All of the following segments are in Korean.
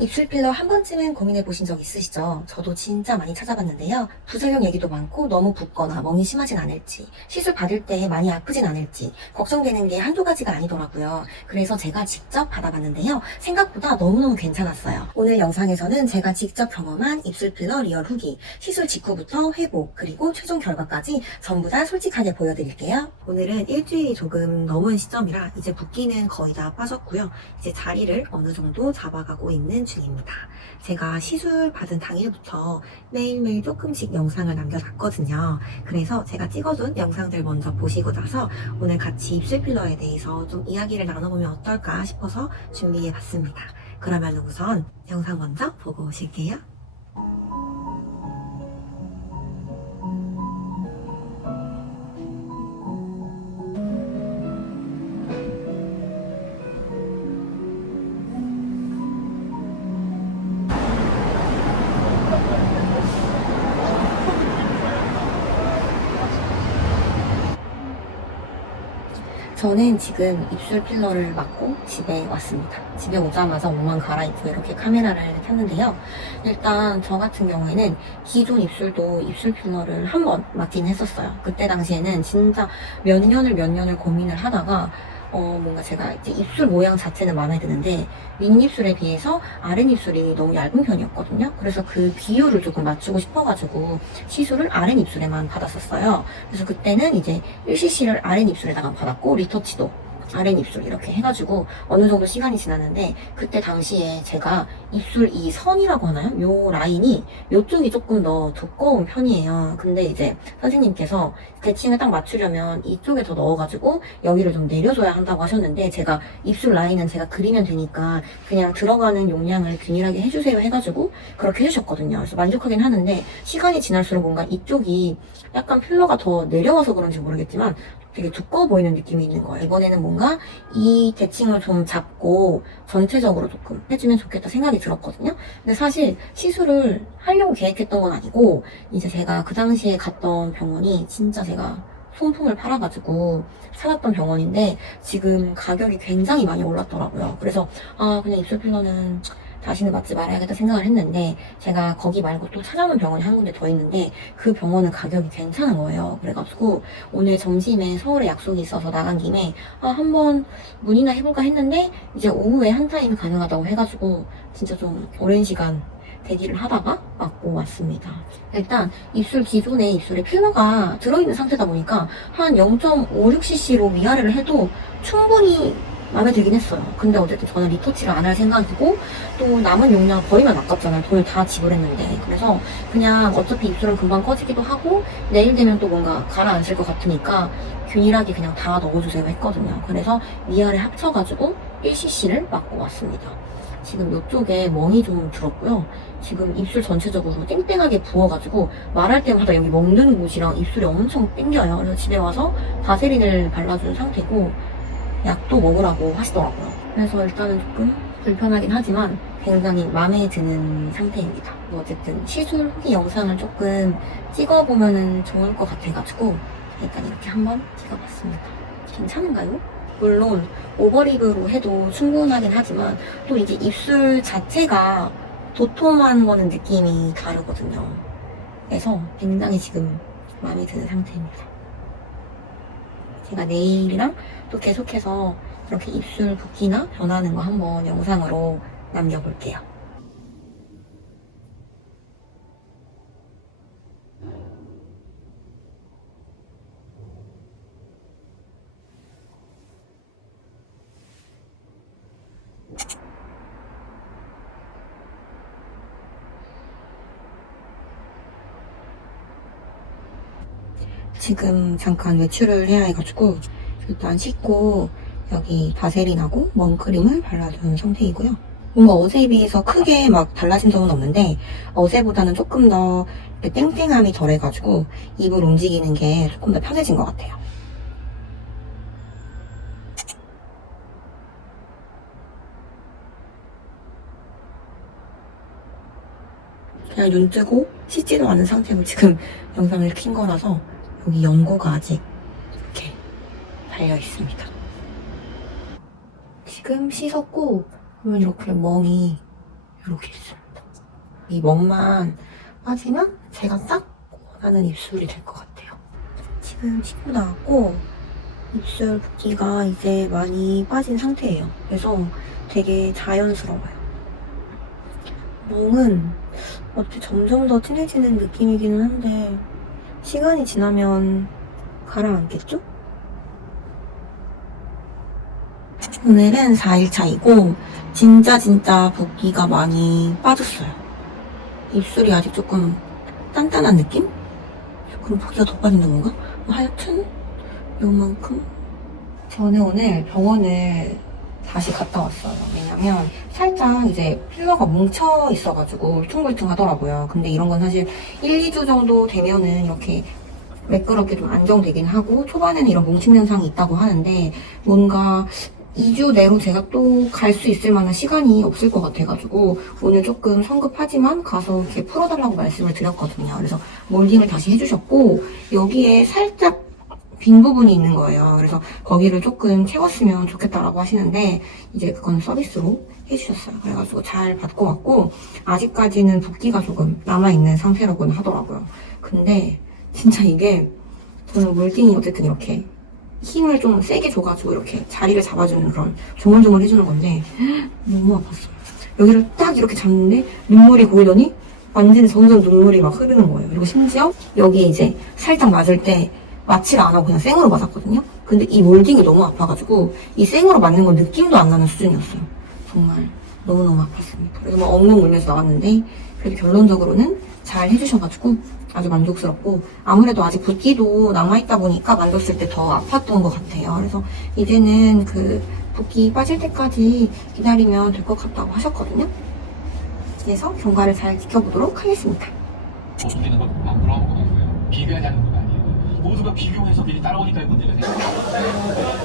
입술 필러 한 번쯤은 고민해 보신 적 있으시죠? 저도 진짜 많이 찾아봤는데요. 부작용 얘기도 많고 너무 붓거나 멍이 심하진 않을지, 시술 받을 때 많이 아프진 않을지 걱정되는 게 한두 가지가 아니더라고요. 그래서 제가 직접 받아봤는데요. 생각보다 너무너무 괜찮았어요. 오늘 영상에서는 제가 직접 경험한 입술 필러 리얼 후기, 시술 직후부터 회복, 그리고 최종 결과까지 전부 다 솔직하게 보여드릴게요. 오늘은 일주일이 조금 넘은 시점이라 이제 붓기는 거의 다 빠졌고요. 이제 자리를 어느 정도 잡아가고 있는 중입니다. 제가 시술 받은 당일부터 매일매일 조금씩 영상을 남겨놨거든요. 그래서 제가 찍어둔 영상들 먼저 보시고 나서 오늘 같이 입술 필러에 대해서 좀 이야기를 나눠보면 어떨까 싶어서 준비해봤습니다. 그러면 우선 영상 먼저 보고 오실게요. 저는 지금 입술 필러를 맞고 집에 왔습니다. 집에 오자마자 옷만 갈아입고 이렇게 카메라를 켰는데요. 일단 저 같은 경우에는 기존 입술도 입술 필러를 한 번 맞긴 했었어요. 그때 당시에는 진짜 몇 년을 고민을 하다가 뭔가 제가 이제 입술 모양 자체는 마음에 드는데 윗입술에 비해서 아랫입술이 너무 얇은 편이었거든요. 그래서 그 비율을 조금 맞추고 싶어가지고 시술을 아랫입술에만 받았었어요. 그래서 그때는 이제 1cc를 아랫입술에다가 받았고 리터치도 아랫입술 이렇게 해가지고 어느 정도 시간이 지났는데 그때 당시에 제가 입술 이 선이라고 하나요? 요 라인이 요쪽이 조금 더 두꺼운 편이에요. 근데 이제 선생님께서 대칭을 딱 맞추려면 이쪽에 더 넣어가지고 여기를 좀 내려줘야 한다고 하셨는데 제가 입술 라인은 제가 그리면 되니까 그냥 들어가는 용량을 균일하게 해주세요 해가지고 그렇게 해주셨거든요. 그래서 만족하긴 하는데 시간이 지날수록 뭔가 이쪽이 약간 필러가 더 내려와서 그런지 모르겠지만 되게 두꺼워 보이는 느낌이 있는 거예요. 이번에는 뭔가 이 대칭을 좀 잡고 전체적으로 조금 해주면 좋겠다 생각이 들었거든요. 근데 사실 시술을 하려고 계획했던 건 아니고 이제 제가 그 당시에 갔던 병원이 진짜 제가 소품을 팔아가지고 찾았던 병원인데 지금 가격이 굉장히 많이 올랐더라고요. 그래서 그냥 입술 필러는 다시는 맞지 말아야겠다 생각을 했는데 제가 거기 말고 또 찾아놓은 병원이 한 군데 더 있는데 그 병원은 가격이 괜찮은 거예요. 그래가지고 오늘 점심에 서울에 약속이 있어서 나간 김에 한번 문의나 해볼까 했는데 이제 오후에 한 타임 가능하다고 해가지고 진짜 좀 오랜 시간 대기를 하다가 맞고 왔습니다. 일단 입술 기존에 입술에 필러가 들어있는 상태다 보니까 한 0.56cc로 위아래를 해도 충분히 마음에 들긴 했어요. 근데 어쨌든 저는 리터치를 안 할 생각이고 또 남은 용량 버리면 아깝잖아요. 돈을 다 지불했는데. 그래서 그냥 어차피 입술은 금방 꺼지기도 하고 내일 되면 또 뭔가 가라앉을 것 같으니까 균일하게 그냥 다 넣어주세요 했거든요. 그래서 위아래 합쳐가지고 1cc를 맞고 왔습니다. 지금 이쪽에 멍이 좀 들었고요. 지금 입술 전체적으로 땡땡하게 부어가지고 말할 때마다 여기 먹는 곳이랑 입술이 엄청 땡겨요. 그래서 집에 와서 바세린을 발라준 상태고 약도 먹으라고 하시더라고요. 그래서 일단은 조금 불편하긴 하지만 굉장히 마음에 드는 상태입니다. 어쨌든 시술 후기 영상을 조금 찍어보면 좋을 것 같아가지고 일단 이렇게 한번 찍어봤습니다. 괜찮은가요? 물론 오버립으로 해도 충분하긴 하지만 또 이게 입술 자체가 도톰한 거는 느낌이 다르거든요. 그래서 굉장히 지금 마음에 드는 상태입니다. 제가 내일이랑 또 계속해서 이렇게 입술 붓기나 변하는 거 한번 영상으로 남겨볼게요. 지금 잠깐 외출을 해야 해가지고 일단 씻고 여기 바세린하고 멍크림을 발라준 상태이고요. 뭔가 어제에 비해서 크게 막 달라진 점은 없는데 어제보다는 조금 더 땡땡함이 덜해가지고 입을 움직이는 게 조금 더 편해진 것 같아요. 그냥 눈 뜨고 씻지도 않은 상태로 지금 영상을 킨 거라서 여기 연고가 아직 이렇게 달려 있습니다. 지금 씻었고 그러면 이렇게 멍이 이렇게 있습니다. 이 멍만 빠지면 제가 딱 원하는 입술이 될 것 같아요. 지금 씻고 나왔고 입술 붓기가 이제 많이 빠진 상태예요. 그래서 되게 자연스러워요. 멍은 어떻게 점점 더 진해지는 느낌이기는 한데 시간이 지나면 가라앉겠죠? 오늘은 4일차이고 진짜 붓기가 많이 빠졌어요. 입술이 아직 조금 단단한 느낌? 조금 붓기가 더 빠진다는 건가? 하여튼 요만큼. 저는 오늘 병원을 다시 갔다 왔어요. 왜냐면 살짝 이제 필러가 뭉쳐 있어가지고 울퉁불퉁 하더라고요. 근데 이런 건 사실 1, 2주 정도 되면은 이렇게 매끄럽게 좀 안정되긴 하고 초반에는 이런 뭉침 현상이 있다고 하는데 뭔가 2주 내로 제가 또 갈 수 있을 만한 시간이 없을 것 같아가지고 오늘 조금 성급하지만 가서 이렇게 풀어달라고 말씀을 드렸거든요. 그래서 몰딩을 다시 해주셨고 여기에 살짝 빈 부분이 있는 거예요. 그래서 거기를 조금 채웠으면 좋겠다라고 하시는데 이제 그건 서비스로 해주셨어요. 그래가지고 잘 받고 왔고 아직까지는 붓기가 조금 남아있는 상태라고는 하더라고요. 근데 진짜 이게 저는 몰딩이 어쨌든 이렇게 힘을 좀 세게 줘가지고 이렇게 자리를 잡아주는 그런 조물조물 해주는 건데 너무 아팠어요. 여기를 딱 이렇게 잡는데 눈물이 고이더니 완전히 점점 눈물이 막 흐르는 거예요. 그리고 심지어 여기에 이제 살짝 맞을 때 마취를 안 하고 그냥 생으로 맞았거든요. 근데 이 몰딩이 너무 아파가지고 이 생으로 맞는 건 느낌도 안 나는 수준이었어요. 정말 너무너무 아팠습니다. 그래서 막 엉엉 울면서 나왔는데 그래도 결론적으로는 잘 해주셔가지고 아주 만족스럽고 아무래도 아직 붓기도 남아있다 보니까 만졌을 때 더 아팠던 것 같아요. 그래서 이제는 그 붓기 빠질 때까지 기다리면 될 것 같다고 하셨거든요. 그래서 경과를 잘 지켜보도록 하겠습니다. 웃기는 건 부러운 거고요. 비교하자는 건 아니에요. 모두가 비교해서 괜히 따라오니까 문제가 생겨요.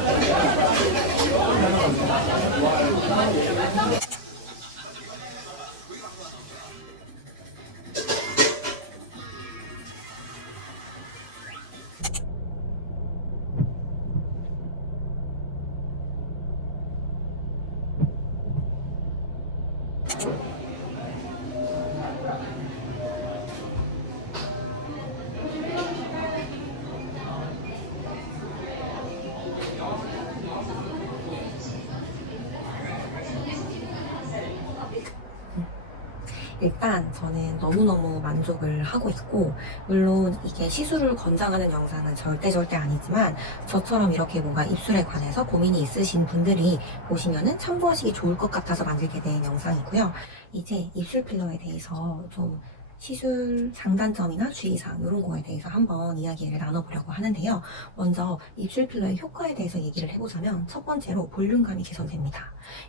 일단 저는 너무너무 만족을 하고 있고 물론 이게 시술을 권장하는 영상은 절대 아니지만 저처럼 이렇게 뭔가 입술에 관해서 고민이 있으신 분들이 보시면은 참고하시기 좋을 것 같아서 만들게 된 영상이고요. 이제 입술 필러에 대해서 좀 시술 장단점이나 주의사항 이런 거에 대해서 한번 이야기를 나눠보려고 하는데요. 먼저 입술 필러의 효과에 대해서 얘기를 해보자면 첫 번째로 볼륨감이 개선됩니다.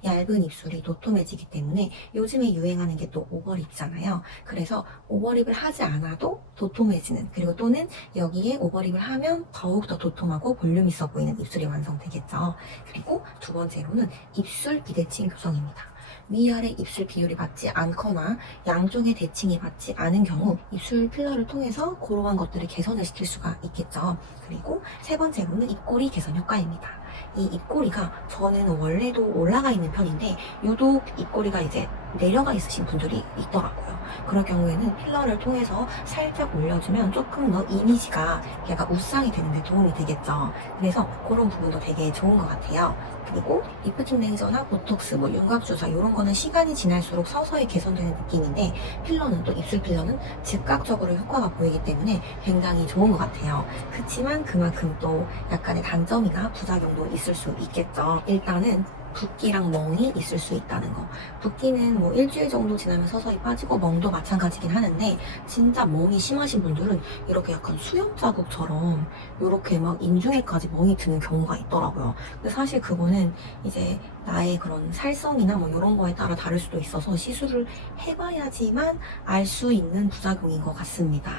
얇은 입술이 도톰해지기 때문에 요즘에 유행하는 게 또 오버립이잖아요. 그래서 오버립을 하지 않아도 도톰해지는 그리고 또는 여기에 오버립을 하면 더욱더 도톰하고 볼륨 있어 보이는 입술이 완성되겠죠. 그리고 두 번째로는 입술 비대칭 교정입니다. 위아래 입술 비율이 맞지 않거나 양쪽의 대칭이 맞지 않은 경우 입술 필러를 통해서 그러한 것들을 개선을 시킬 수가 있겠죠. 그리고 세 번째로는 입꼬리 개선 효과입니다. 이 입꼬리가 저는 원래도 올라가 있는 편인데 유독 입꼬리가 이제 내려가 있으신 분들이 있더라고요. 그럴 경우에는 필러를 통해서 살짝 올려주면 조금 더 이미지가 약간 우상이 되는데 도움이 되겠죠. 그래서 그런 부분도 되게 좋은 것 같아요. 그리고 리프팅 레이저나 보톡스, 윤곽주사 이런 거는 시간이 지날수록 서서히 개선되는 느낌인데 필러는 또 입술 필러는 즉각적으로 효과가 보이기 때문에 굉장히 좋은 것 같아요. 그렇지만 그만큼 또 약간의 단점이나 부작용도 있을 수 있겠죠. 일단은 붓기랑 멍이 있을 수 있다는 거. 붓기는 뭐 일주일 정도 지나면 서서히 빠지고 멍도 마찬가지긴 하는데 진짜 멍이 심하신 분들은 이렇게 약간 수염 자국처럼 이렇게 막 인중에까지 멍이 드는 경우가 있더라고요. 근데 사실 그거는 이제 나의 그런 살성이나 뭐 이런 거에 따라 다를 수도 있어서 시술을 해봐야지만 알 수 있는 부작용인 것 같습니다.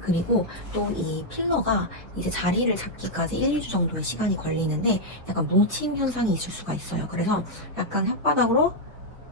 그리고 또 이 필러가 이제 자리를 잡기까지 1, 2주 정도의 시간이 걸리는데 약간 뭉침 현상이 있을 수가 있어요. 그래서 약간 혓바닥으로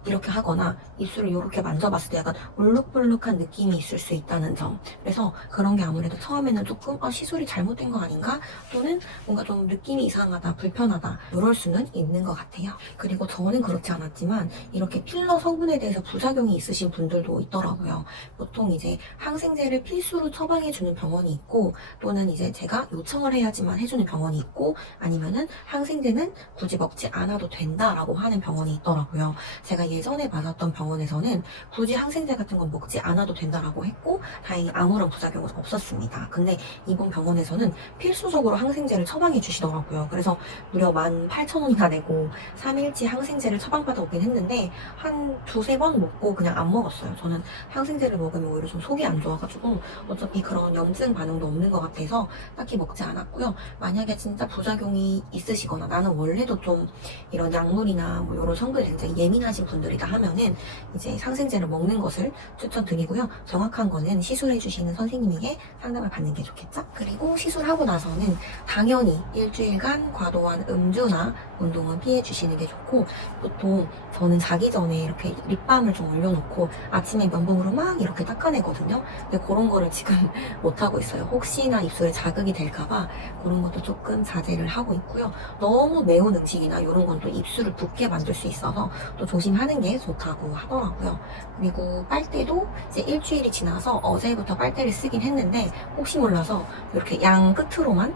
이렇게 하거나 입술을 이렇게 만져봤을 때 약간 울룩불룩한 느낌이 있을 수 있다는 점. 그래서 그런 게 아무래도 처음에는 조금 시술이 잘못된 거 아닌가? 또는 뭔가 좀 느낌이 이상하다, 불편하다 이럴 수는 있는 것 같아요. 그리고 저는 그렇지 않았지만 이렇게 필러 성분에 대해서 부작용이 있으신 분들도 있더라고요. 보통 이제 항생제를 필수로 처방해주는 병원이 있고 또는 이제 제가 요청을 해야지만 해주는 병원이 있고 아니면은 항생제는 굳이 먹지 않아도 된다라고 하는 병원이 있더라고요. 제가 예전에 받았던 병원에서는 굳이 항생제 같은 건 먹지 않아도 된다라고 했고 다행히 아무런 부작용은 없었습니다. 근데 이번 병원에서는 필수적으로 항생제를 처방해 주시더라고요. 그래서 무려 18,000원이나 내고 3일치 항생제를 처방받아 오긴 했는데 한 두세 번 먹고 그냥 안 먹었어요. 저는 항생제를 먹으면 오히려 좀 속이 안 좋아가지고 어차피 그런 염증 반응도 없는 것 같아서 딱히 먹지 않았고요. 만약에 진짜 부작용이 있으시거나 나는 원래도 좀 이런 약물이나 뭐 이런 성분에 굉장히 예민하신 분들이다 하면은 이제 항생제를 먹는 것을 추천드리고요. 정확한 거는 시술해주시는 선생님에게 상담을 받는 게 좋겠죠? 그리고 시술하고 나서는 당연히 일주일간 과도한 음주나 운동은 피해주시는 게 좋고 보통 저는 자기 전에 이렇게 립밤을 좀 올려놓고 아침에 면봉으로 막 이렇게 닦아내거든요. 근데 그런 거를 지금 못하고 있어요. 혹시나 입술에 자극이 될까봐 그런 것도 조금 자제를 하고 있고요. 너무 매운 음식이나 이런 건 또 입술을 붓게 만들 수 있어서 또 조심하는 게 좋다고 하더라고요. 그리고 빨대도 이제 일주일이 지나서 어제부터 빨대를 쓰긴 했는데 혹시 몰라서 이렇게 양 끝으로만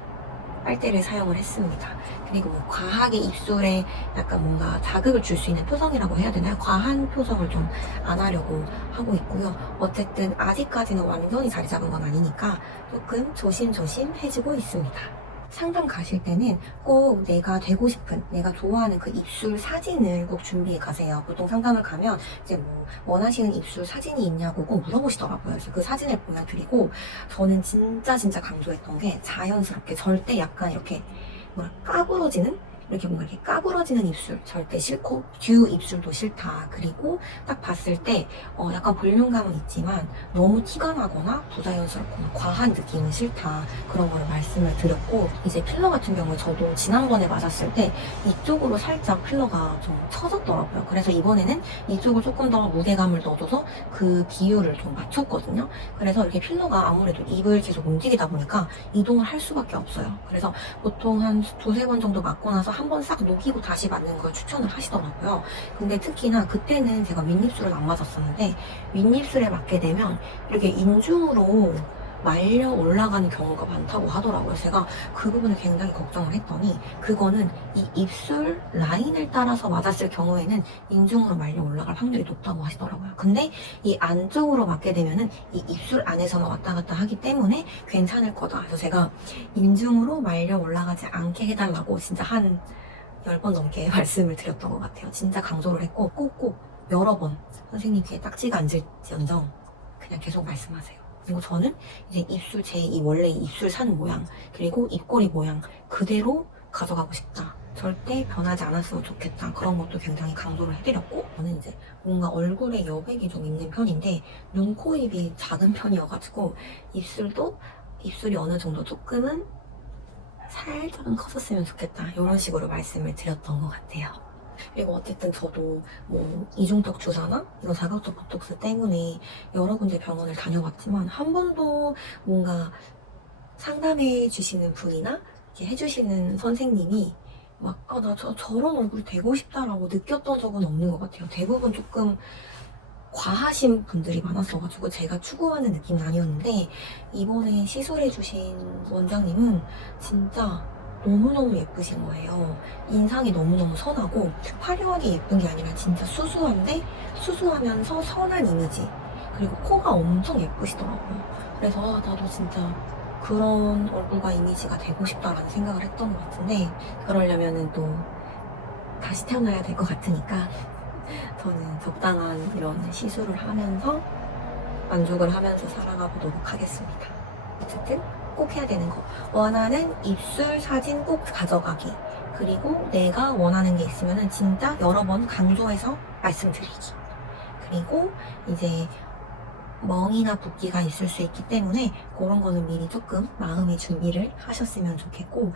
빨대를 사용을 했습니다. 그리고 뭐 과하게 입술에 약간 뭔가 자극을 줄 수 있는 표정이라고 해야 되나요? 과한 표정을 좀 안 하려고 하고 있고요. 어쨌든 아직까지는 완전히 자리 잡은 건 아니니까 조금 조심조심 해주고 있습니다. 상담 가실 때는 꼭 내가 되고 싶은, 내가 좋아하는 그 입술 사진을 꼭 준비해 가세요. 보통 상담을 가면 이제 뭐 원하시는 입술 사진이 있냐고 꼭 물어보시더라고요. 그래서 그 사진을 보여드리고 저는 진짜 강조했던 게 자연스럽게 절대 약간 이렇게 까부러지는? 이렇게 뭔가 이렇게 까부러지는 입술 절대 싫고 듀 입술도 싫다. 그리고 딱 봤을 때 약간 볼륨감은 있지만 너무 티가 나거나 부자연스럽거나 과한 느낌은 싫다. 그런 거를 말씀을 드렸고 이제 필러 같은 경우에 저도 지난번에 맞았을 때 이쪽으로 살짝 필러가 좀 처졌더라고요. 그래서 이번에는 이쪽을 조금 더 무게감을 넣어줘서 그 비율을 좀 맞췄거든요. 그래서 이렇게 필러가 아무래도 입을 계속 움직이다 보니까 이동을 할 수밖에 없어요. 그래서 보통 한 두세 번 정도 맞고 나서 한 번 싹 녹이고 다시 맞는 걸 추천을 하시더라고요. 근데 특히나 그때는 제가 윗입술을 안 맞았었는데 윗입술에 맞게 되면 이렇게 인중으로 말려 올라가는 경우가 많다고 하더라고요. 제가 그 부분을 굉장히 걱정을 했더니 그거는 이 입술 라인을 따라서 맞았을 경우에는 인중으로 말려 올라갈 확률이 높다고 하시더라고요. 근데 이 안쪽으로 맞게 되면은 이 입술 안에서만 왔다 갔다 하기 때문에 괜찮을 거다. 그래서 제가 인중으로 말려 올라가지 않게 해달라고 진짜 한 10번 넘게 말씀을 드렸던 것 같아요. 진짜 강조를 했고 꼭꼭 여러 번 선생님 귀에 딱지가 앉을지언정 그냥 계속 말씀하세요. 그리고 저는 이제 입술 이 원래 입술 산 모양 그리고 입꼬리 모양 그대로 가져가고 싶다. 절대 변하지 않았으면 좋겠다. 그런 것도 굉장히 강조를 해드렸고 저는 이제 뭔가 얼굴에 여백이 좀 있는 편인데 눈, 코, 입이 작은 편이어가지고 입술이 어느 정도 조금은 살짝은 컸었으면 좋겠다. 이런 식으로 말씀을 드렸던 것 같아요. 그리고 어쨌든 저도 뭐 이중턱 주사나 이런 자극적 보톡스 때문에 여러 군데 병원을 다녀봤지만 한 번도 뭔가 상담해 주시는 분이나 이렇게 해주시는 선생님이 막 나 저런 얼굴이 되고 싶다라고 느꼈던 적은 없는 것 같아요. 대부분 조금 과하신 분들이 많았어가지고 제가 추구하는 느낌은 아니었는데 이번에 시술해주신 원장님은 진짜 너무너무 예쁘신 거예요. 인상이 너무너무 선하고 화려하게 예쁜 게 아니라 진짜 수수한데 수수하면서 선한 이미지 그리고 코가 엄청 예쁘시더라고요. 그래서 나도 진짜 그런 얼굴과 이미지가 되고 싶다라는 생각을 했던 것 같은데 그러려면은 또 다시 태어나야 될 것 같으니까 저는 적당한 이런 시술을 하면서 만족을 하면서 살아가 보도록 하겠습니다. 어쨌든 꼭 해야 되는 거 원하는 입술 사진 꼭 가져가기 그리고 내가 원하는 게 있으면 진짜 여러 번 강조해서 말씀드리기 그리고 이제 멍이나 붓기가 있을 수 있기 때문에 그런 거는 미리 조금 마음의 준비를 하셨으면 좋겠고,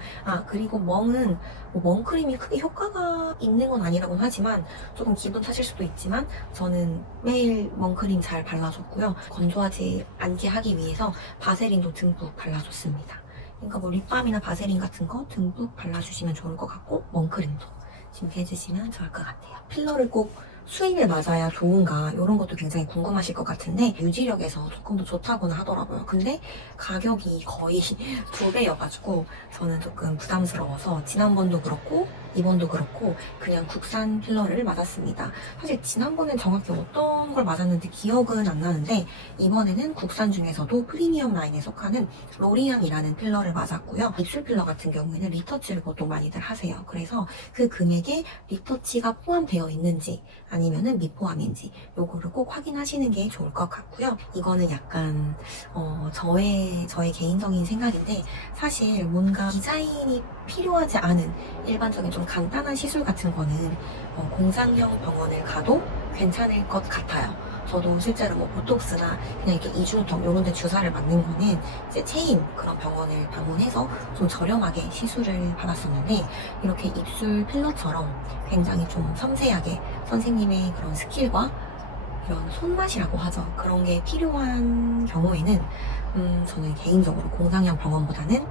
그리고 멍은 뭐 멍크림이 크게 효과가 있는 건 아니라고는 하지만 조금 기분 탓일 수도 있지만 저는 매일 멍크림 잘 발라줬고요. 건조하지 않게 하기 위해서 바세린도 듬뿍 발라줬습니다. 그러니까 뭐 립밤이나 바세린 같은 거 듬뿍 발라주시면 좋을 것 같고, 멍크림도 준비해주시면 좋을 것 같아요. 필러를 꼭 수입에 맞아야 좋은가 이런 것도 굉장히 궁금하실 것 같은데, 유지력에서 조금 더 좋다고는 하더라고요. 근데 가격이 거의 2배여가지고 저는 조금 부담스러워서 지난번도 그렇고 이번도 그렇고 그냥 국산 필러를 맞았습니다. 사실 지난번엔 정확히 어떤 걸 맞았는지 기억은 안 나는데, 이번에는 국산 중에서도 프리미엄 라인에 속하는 로리앙이라는 필러를 맞았고요. 입술 필러 같은 경우에는 리터치를 보통 많이들 하세요. 그래서 그 금액에 리터치가 포함되어 있는지 아니면은 미포함인지 요거를 꼭 확인하시는 게 좋을 것 같고요. 이거는 약간 저의 개인적인 생각인데, 사실 뭔가 디자인이 필요하지 않은 일반적인 좀 간단한 시술 같은 거는 공상형 병원을 가도 괜찮을 것 같아요. 저도 실제로 뭐 보톡스나 그냥 이렇게 이중턱 이런 데 주사를 맞는 거는 이제 체인 그런 병원을 방문해서 좀 저렴하게 시술을 받았었는데, 이렇게 입술 필러처럼 굉장히 좀 섬세하게 선생님의 그런 스킬과 이런 손맛이라고 하죠. 그런 게 필요한 경우에는 저는 개인적으로 공상형 병원보다는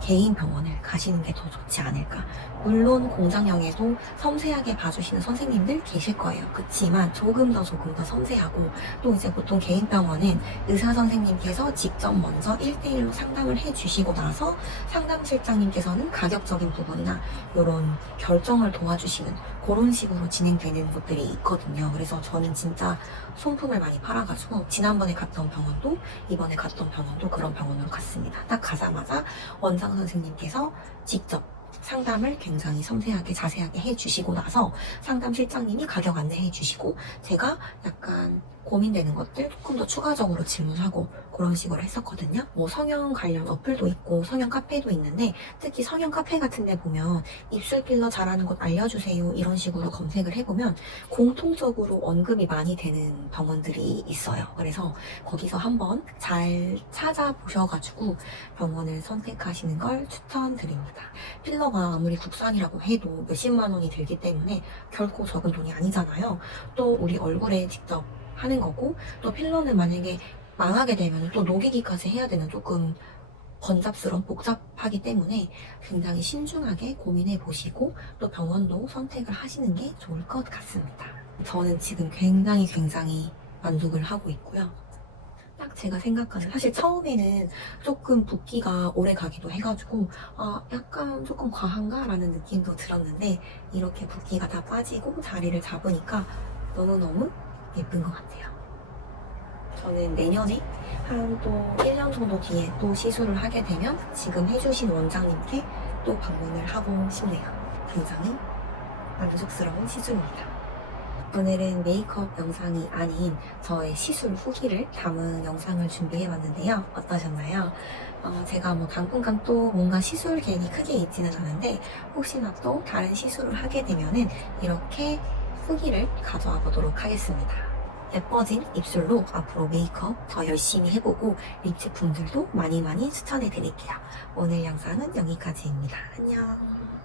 개인 병원을 가시는 게 더 좋지 않을까. 물론 공장형에도 섬세하게 봐주시는 선생님들 계실 거예요. 그렇지만 조금 더 섬세하고, 또 이제 보통 개인 병원은 의사 선생님께서 직접 먼저 1대1로 상담을 해주시고 나서 상담실장님께서는 가격적인 부분이나 이런 결정을 도와주시는 그런 식으로 진행되는 것들이 있거든요. 그래서 저는 진짜 손품을 많이 팔아가지고 지난번에 갔던 병원도 이번에 갔던 병원도 그런 병원으로 갔습니다. 딱 가자마자 원장 선생님께서 직접 상담을 굉장히 섬세하게 자세하게 해주시고 나서 상담 실장님이 가격 안내해 주시고, 제가 약간 고민되는 것들 조금 더 추가적으로 질문하고 그런 식으로 했었거든요. 뭐 성형 관련 어플도 있고 성형 카페도 있는데, 특히 성형 카페 같은 데 보면 입술 필러 잘하는 곳 알려주세요 이런 식으로 검색을 해보면 공통적으로 언급이 많이 되는 병원들이 있어요. 그래서 거기서 한번 잘 찾아보셔가지고 병원을 선택하시는 걸 추천드립니다. 필러가 아무리 국산이라고 해도 몇십만 원이 들기 때문에 결코 적은 돈이 아니잖아요. 또 우리 얼굴에 직접 하는 거고, 또 필러는 만약에 망하게 되면 또 녹이기까지 해야 되는 조금 번잡스러운 복잡하기 때문에 굉장히 신중하게 고민해 보시고 또 병원도 선택을 하시는 게 좋을 것 같습니다. 저는 지금 굉장히 만족을 하고 있고요. 딱 제가 생각하는, 사실 처음에는 조금 붓기가 오래 가기도 해가지고 약간 조금 과한가? 라는 느낌도 들었는데, 이렇게 붓기가 다 빠지고 자리를 잡으니까 너무너무 예쁜 것 같아요. 저는 내년에 한 또 1년 정도 뒤에 또 시술을 하게 되면 지금 해주신 원장님께 또 방문을 하고 싶네요. 굉장히 만족스러운 시술입니다. 오늘은 메이크업 영상이 아닌 저의 시술 후기를 담은 영상을 준비해봤는데요. 어떠셨나요? 제가 뭐 당분간 또 뭔가 시술 계획이 크게 있지는 않은데, 혹시나 또 다른 시술을 하게 되면은 이렇게 후기를 가져와 보도록 하겠습니다. 예뻐진 입술로 앞으로 메이크업 더 열심히 해보고 립 제품들도 많이 추천해드릴게요. 오늘 영상은 여기까지입니다. 안녕.